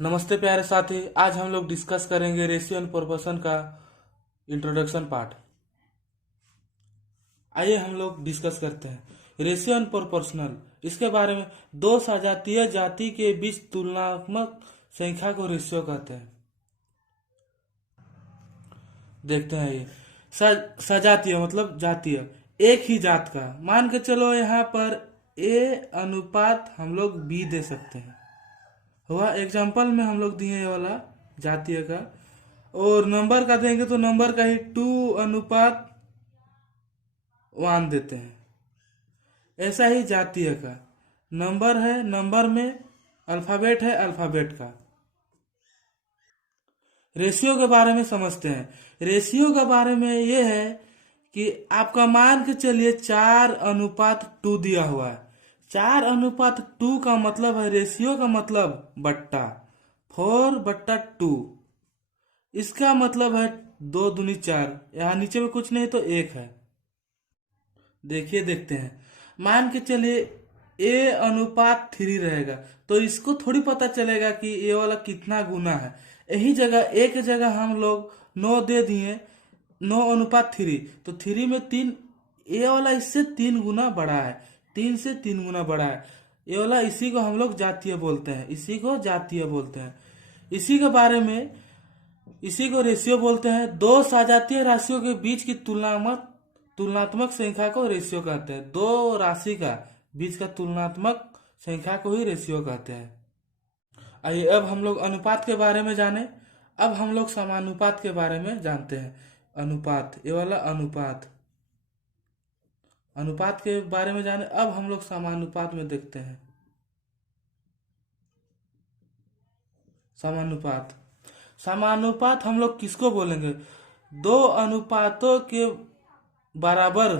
नमस्ते प्यारे साथी। आज हम लोग डिस्कस करेंगे रेशियो एंड प्रोपोर्शन का इंट्रोडक्शन पार्ट। आइए हम लोग डिस्कस करते हैं रेशियो एंड प्रोपोर्शनल। इसके बारे में दो सजातीय जाति के बीच तुलनात्मक संख्या को रेशियो कहते हैं। देखते हैं ये सजातीय मतलब जातीय, एक ही जात का। मान के चलो यहाँ पर ए अनुपात हम लोग बी दे सकते हैं। हुआ एग्जाम्पल में हम लोग दिए ये वाला जातीय का, और नंबर का देंगे तो नंबर का ही 2:1 देते हैं। ऐसा ही जातीय का नंबर है, नंबर में अल्फाबेट है, अल्फाबेट का। रेशियो के बारे में समझते हैं। रेशियो के बारे में ये है कि आपका मान के चलिए 4:2 दिया हुआ है। 4:2 का मतलब है, रेशियो का मतलब बट्टा 4/2। इसका मतलब है 2 दूनी 4। यहाँ नीचे में कुछ नहीं तो 1 है। देखिए देखते हैं, मान के चलिए A/3 रहेगा तो इसको थोड़ी पता चलेगा कि ये वाला कितना गुना है। यही जगह एक जगह हम लोग 9 दे दिए, 9/3, तो 3 में 3। ये वाला इससे 3 गुना बड़ा है, 3 से 3 गुना बड़ा है ये वाला। इसी को हम लोग जातीय बोलते हैं, इसी को जातीय बोलते हैं। इसी के बारे में, इसी को रेशियो बोलते हैं। दो सजातीय राशियों के बीच की तुलनात्मक संख्या को रेशियो कहते हैं। दो राशि का बीच का तुलनात्मक संख्या को ही रेशियो कहते हैं। आइए अब हम लोग अनुपात के बारे में जाने। अब हम लोग समानुपात के बारे में जानते हैं। अनुपात, ये वाला अनुपात, अनुपात के बारे में जाने। अब हम लोग समानुपात में देखते हैं। समानुपात, समानुपात हम लोग किसको बोलेंगे? दो अनुपातों के बराबर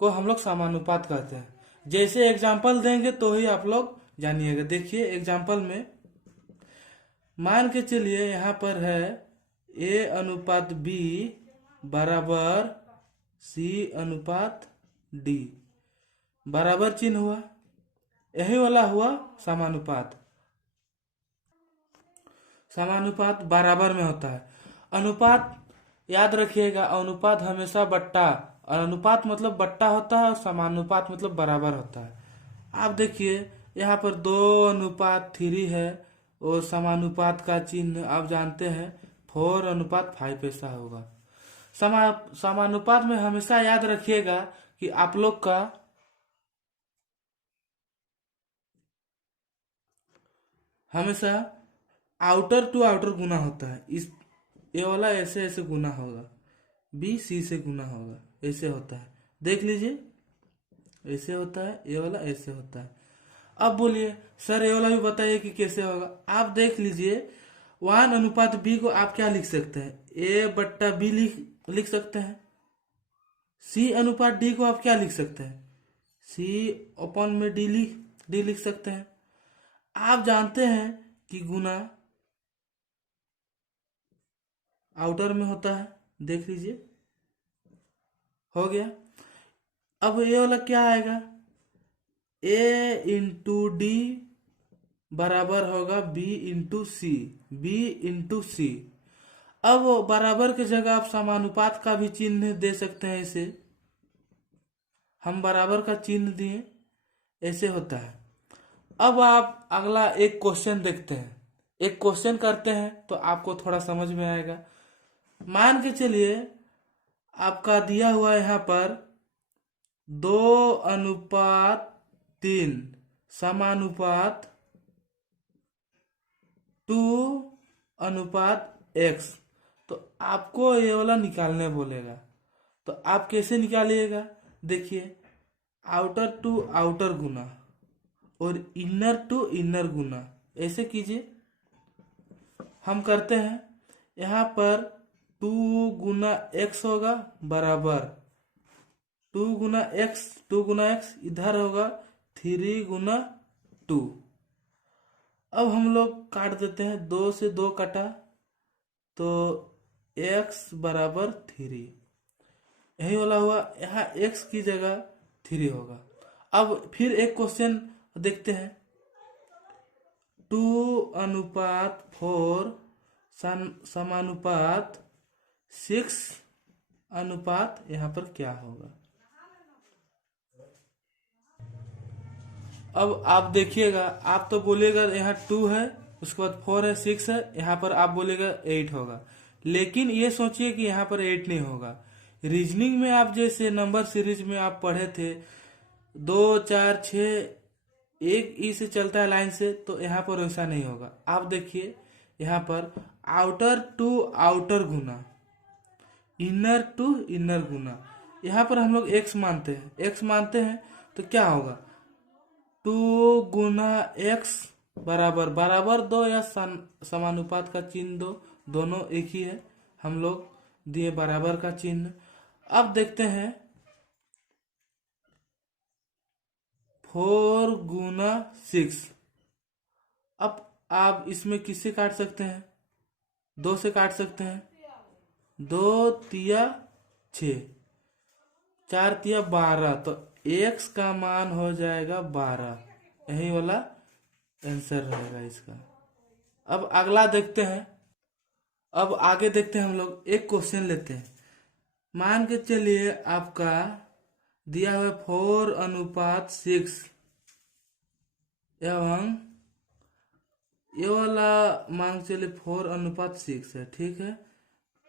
को हम लोग समानुपात कहते हैं। जैसे एग्जाम्पल देंगे तो ही आप लोग जानिएगा। देखिए एग्जाम्पल में मान के चलिए यहाँ पर है A/B बराबर C/D, बराबर चिन्ह हुआ, यही वाला हुआ समानुपात। समानुपात बराबर में होता है। अनुपात याद रखिएगा, अनुपात हमेशा बट्टा, अनुपात मतलब बट्टा होता है और समानुपात मतलब बराबर होता है। आप देखिए यहाँ पर 2:3 है और समानुपात का चिन्ह आप जानते हैं 4:5 ऐसा होगा। समानुपात में हमेशा याद रखिएगा कि आप लोग का हमेशा आउटर टू आउटर गुना होता है। इस ये वाला ऐसे ऐसे गुना होगा, बी सी से गुना होगा, ऐसे होता है। देख लीजिए ऐसे होता है, ये वाला ऐसे होता है। अब बोलिए सर ये वाला भी बताइए कि कैसे होगा। आप देख लीजिए 1:B को आप क्या लिख सकते हैं? A/B लिख सकते हैं। C/D को आप क्या लिख सकते हैं? C/D लिख सकते हैं। आप जानते हैं कि गुना आउटर में होता है। देख लीजिए हो गया। अब ये वाला क्या आएगा? A/D बराबर होगा B/C, B/C। अब बराबर की जगह आप समानुपात का भी चिन्ह दे सकते हैं। इसे हम बराबर का चिन्ह दिए, ऐसे होता है। अब आप अगला एक क्वेश्चन देखते हैं, एक क्वेश्चन करते हैं तो आपको थोड़ा समझ में आएगा। मान के चलिए आपका दिया हुआ यहाँ पर 2:3 समानुपात 2:X, तो आपको ये वाला निकालने बोलेगा। तो आप कैसे निकालिएगा? देखिए आउटर टू आउटर गुना और इनर टू इनर गुना, ऐसे कीजिए। हम करते हैं, यहाँ पर 2x होगा बराबर 2x इधर होगा 3x2। अब हम लोग काट देते हैं, 2 से 2 कटा तो x बराबर 3, यही वाला हुआ। यहाँ x की जगह 3 होगा। अब फिर एक क्वेश्चन देखते हैं। 2:4 समानुपात 6 यहाँ पर क्या होगा। अब आप देखिएगा, आप तो बोलेगा यहाँ 2 है, उसके बाद 4 है, 6 है, यहाँ पर आप बोलेगा 8 होगा। लेकिन ये सोचिए कि यहाँ पर 8 नहीं होगा। रीजनिंग में आप जैसे नंबर सीरीज में आप पढ़े थे 2, 4, 6 एक ई से चलता है लाइन से, तो यहाँ पर वैसा नहीं होगा। आप देखिए यहाँ पर आउटर टू आउटर गुना, इनर टू इनर गुना, यहाँ पर हम लोग एक्स मानते हैं तो क्या होगा 2 गुना एक्स बराबर बराबर 2 या समानुपात का चिन्ह दो, दोनों एक ही है, हम लोग दिए बराबर का चिन्ह। अब देखते हैं 4 गुना 6। अब आप इसमें किससे काट सकते हैं, 2 से काट सकते हैं, 2 तिया 6, 4 तिया 12, तो x का मान हो जाएगा 12। यही वाला आंसर रहेगा इसका। अब अगला देखते हैं, अब आगे देखते हैं हम लोग एक क्वेश्चन लेते हैं। मान के चलिए आपका दिया हुआ 4:6 एवं ये वाला मान के चलिए 4:6 है, ठीक है।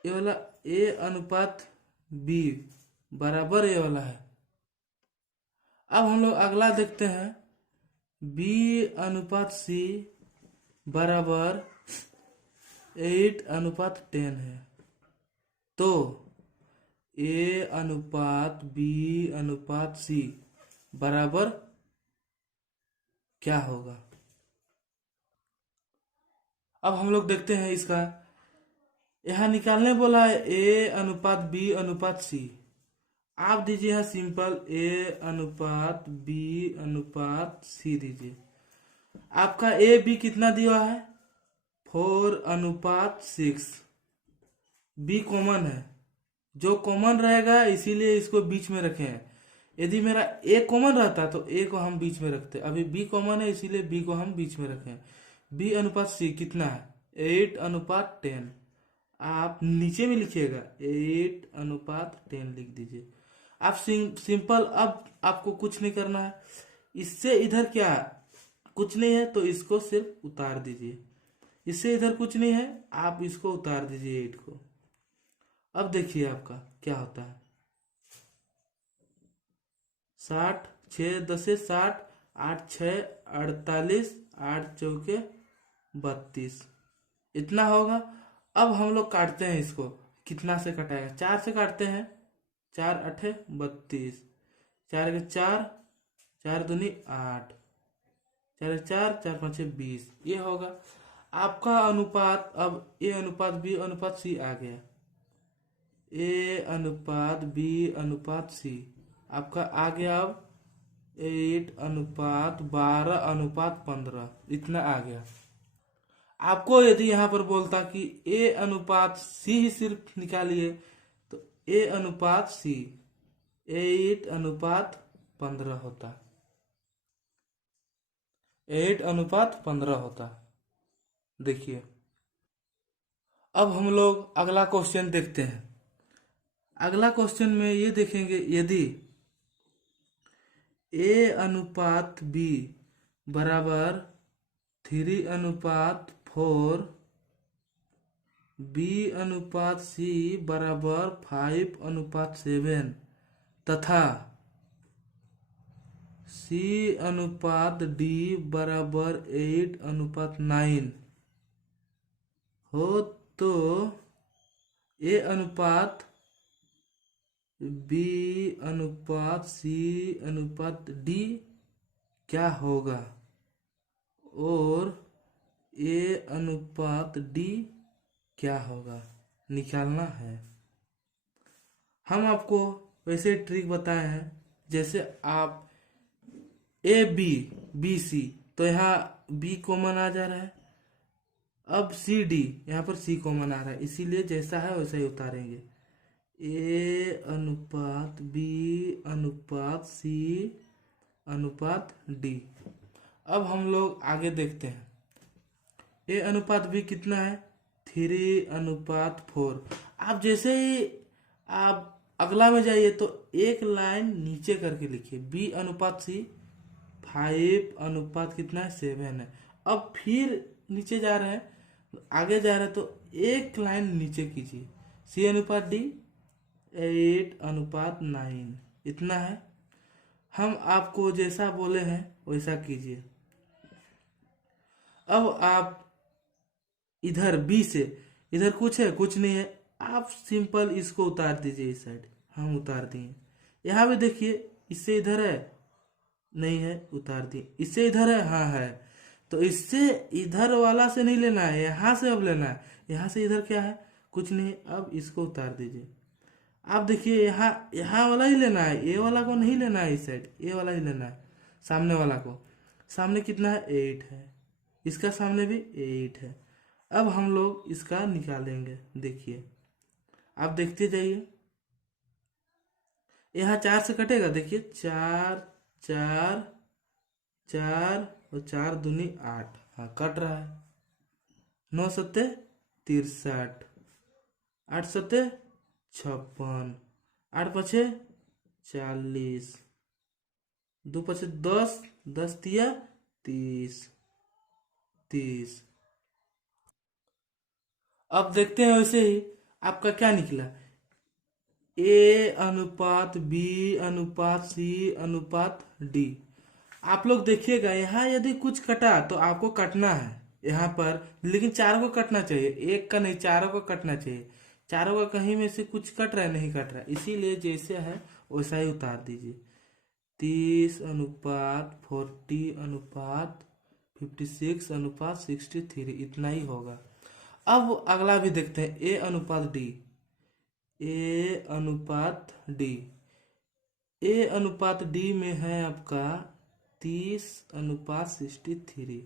ये वाला A/B बराबर ये वाला है। अब हम लोग अगला देखते हैं B/C बराबर 8:10 है, तो A/B/C बराबर क्या होगा। अब हम लोग देखते हैं इसका, यहाँ निकालने बोला है A/B/C। आप दीजिए यहाँ सिंपल A/B/C दीजिए। आपका B कितना दिया है 4:6। B कॉमन है, जो कॉमन रहेगा इसीलिए इसको बीच में रखे हैं। यदि मेरा A कॉमन रहता तो A को हम बीच में रखते, अभी B कॉमन है इसीलिए B को हम बीच में रखें। B/C कितना है 8:10। आप नीचे में लिखिएगा 8:10 लिख दीजिए। आप सिंपल, अब आपको कुछ नहीं करना है, इससे इधर क्या कुछ नहीं है तो इसको सिर्फ उतार दीजिए, इससे इधर कुछ नहीं है आप इसको उतार दीजिए 8 को। अब देखिए आपका क्या होता है 60, 6 10 60, 8 6 48, 8 चौके 32, इतना होगा। अब हम लोग काटते हैं इसको, कितना से कटाएगा 4 से काटते हैं, 4 8 32, 4 के 4, 4 दूनी 8, 4 4, 4 5 20, ये होगा आपका अनुपात। अब A/B/C आ गया, A/B/C आपका आ गया। अब 8:12:15 इतना आ गया। आपको यदि यहाँ पर बोलता कि A/C ही सिर्फ निकालिए तो A/C 8:15 होता, 8:15 होता। देखिए अब हम लोग अगला क्वेश्चन देखते हैं। अगला क्वेश्चन में ये देखेंगे, यदि A/B बराबर 3:4, B/C बराबर 5:7 तथा C/D बराबर 8:9 हो, तो A/B/C/D क्या होगा और A/D क्या होगा निकालना है। हम आपको वैसे ट्रिक बताए हैं, जैसे आप A/B/C तो यहाँ B कॉमन आ जा रहा है, अब C/D यहाँ पर C कॉमन आ रहा है, इसीलिए जैसा है वैसा ही उतारेंगे। A/B/C/D। अब हम लोग आगे देखते हैं, ए अनुपात बी कितना है 3:4। आप जैसे ही आप अगला में जाइए तो एक लाइन नीचे करके लिखिए बी अनुपात सी 5 अनुपात कितना है 7 है। अब फिर नीचे जा रहे हैं आगे जा रहे हैं तो एक लाइन नीचे कीजिए सी अनुपात डी 8:9 इतना है। हम आपको जैसा बोले हैं वैसा कीजिए। अब आप इधर बी से इधर कुछ है कुछ नहीं है, आप सिंपल इसको उतार दीजिए इस साइड। हम उतार दिए। यहाँ पे देखिए इससे इधर है नहीं है उतार दिए, इससे इधर है हाँ है। तो इससे इधर वाला से नहीं लेना है, यहाँ से अब लेना है। यहाँ से इधर क्या है कुछ नहीं, अब इसको उतार दीजिए। आप देखिए यहाँ यहाँ वाला ही लेना है, ए वाला को नहीं लेना है, इस साइड ए वाला ही लेना है सामने वाला को। सामने कितना है 8 है, इसका सामने भी 8 है। अब हम लोग इसका निकालेंगे। देखिए आप देखते जाइए यहाँ 4 से कटेगा। देखिए 4 4 4 और 4 दूनी 8, हाँ कट रहा है। 9 सत्ते 63, 8 सत्ते 56, 8 पछे 40, 2 पछे 10, 10 तिया 30। अब देखते हैं वैसे ही आपका क्या निकला ए अनुपात बी अनुपात सी अनुपात डी। आप लोग देखिएगा यहाँ यदि कुछ कटा तो आपको कटना है यहाँ पर, लेकिन चारों को कटना चाहिए, एक का नहीं चारों को कटना चाहिए। चारों का कहीं में से कुछ कट रहा है नहीं कट रहा है, इसीलिए जैसे है वैसा ही उतार दीजिए। 30:40:56:63 इतना ही होगा। अब अगला भी देखते हैं ए अनुपात डी। ए अनुपात डी ए अनुपात डी में है आपका 30:63।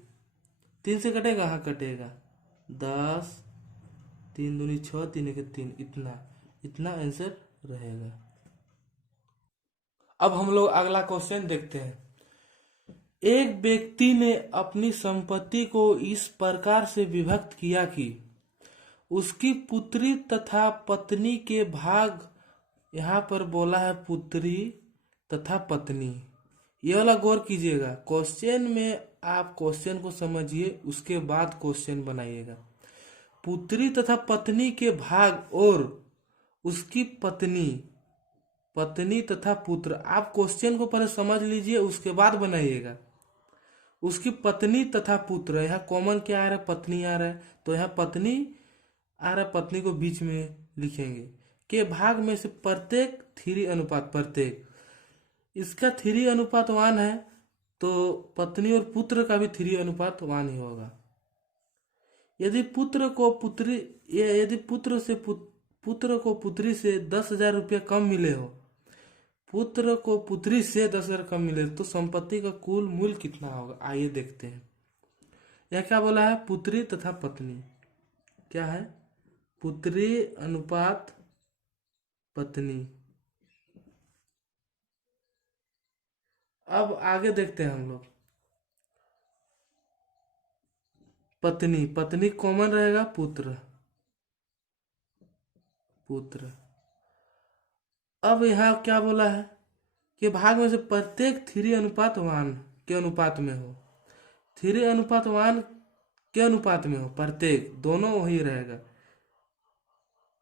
3 से कटेगा हाँ कटेगा 10, 3 दूनी 6, 3 एक 3, इतना आंसर रहेगा। अब हम लोग अगला क्वेश्चन देखते हैं। एक व्यक्ति ने अपनी संपत्ति को इस प्रकार से विभक्त किया कि उसकी पुत्री तथा पत्नी के भाग, यहाँ पर बोला है पुत्री तथा पत्नी, ये वाला गौर कीजिएगा। क्वेश्चन में आप क्वेश्चन को समझिए उसके बाद क्वेश्चन बनाइएगा। पुत्री तथा पत्नी के भाग और उसकी पत्नी तथा पुत्र, आप क्वेश्चन को पहले समझ लीजिए उसके बाद बनाइएगा। उसकी पत्नी तथा पुत्र, यहाँ कॉमन क्या आ रहा है पत्नी आ रहा है, तो यहाँ पत्नी आ रहा है, पत्नी को बीच में लिखेंगे। के भाग में से प्रत्येक 3 अनुपात प्रत्येक, इसका 3:1 है तो पत्नी और पुत्र का भी 3:1 ही होगा। यदि पुत्र को पुत्री से 10,000 रुपया कम मिले हो, पुत्र को पुत्री से 10,000 कम मिले तो संपत्ति का कुल मूल्य कितना होगा, आइए देखते हैं। यह क्या बोला है पुत्री तथा पत्नी, क्या है पुत्री अनुपात पत्नी। अब आगे देखते हैं हम लोग। पत्नी कॉमन रहेगा, पुत्र। अब यहाँ क्या बोला है कि भाग में से प्रत्येक 3:1 के अनुपात में हो। 3:1 के अनुपात में हो प्रत्येक, दोनों वही रहेगा।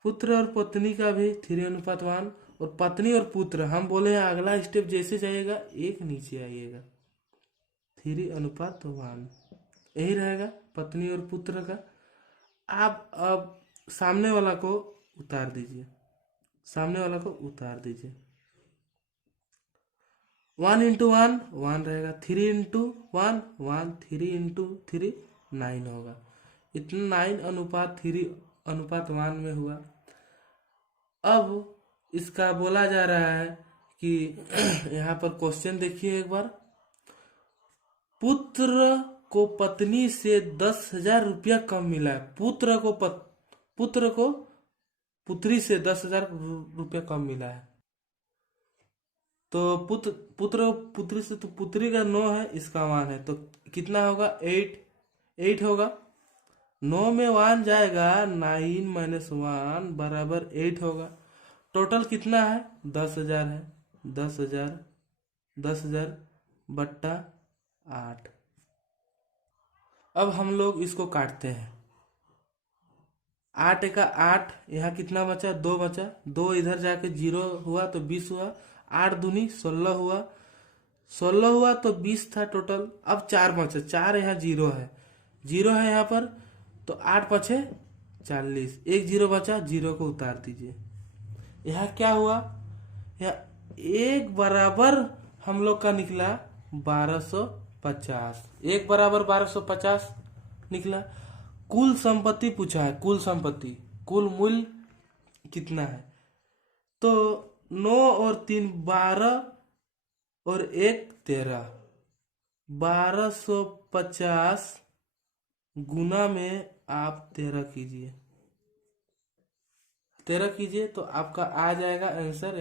पुत्र और पत्नी का भी 3:1 और पत्नी और पुत्र, हम बोले हैं अगला स्टेप जैसे जाइएगा एक नीचे आइएगा 3:1 यही रहेगा पत्नी और पुत्र का। आप अब सामने वाला को उतार दीजिए, 1 × 1 1 रहेगा, 3 × 1 1, 3 × 3 9 होगा। इतना 9:3:1 में हुआ। अब इसका बोला जा रहा है कि यहाँ पर क्वेश्चन देखिए एक बार। पुत्र को पत्नी से 10,000 रुपया कम मिला है। पुत्र को पुत्री से 10,000 रुपया कम मिला है। तो पुत्री से तो पुत्री का 9 है, इसका 1 है, तो कितना होगा 8 होगा। 9 में 1 जाएगा, 9 माइनस 1 बराबर 8 होगा। टोटल कितना है? 10,000 है। 10,000, 10,000 बट्टा 8। अब हम लोग इसको काटते हैं। 8 का 8, यहाँ कितना बचा? 2 बचा। 2 इधर जाके 0 हुआ तो 20 हुआ। 8 दूनी 16 हुआ। 16 हुआ तो 20 था टोटल। अब 4 बचा। 4 यहाँ 0 है, 0 है यहाँ पर, तो 8 पछे 40। एक 0 बचा, 0 को उतार दीजिए। यहाँ क्या हुआ? यहाँ एक बराबर हम लोग का निकला 1250। एक बराबर 1250 निकला। कुल संपत्ति पूछा है, कुल संपत्ति, कुल मूल्य कितना है? तो 9 और 3 12 और 1 13। 1250 गुना में आप 13 कीजिए, 13 कीजिए तो आपका आ जाएगा आंसर।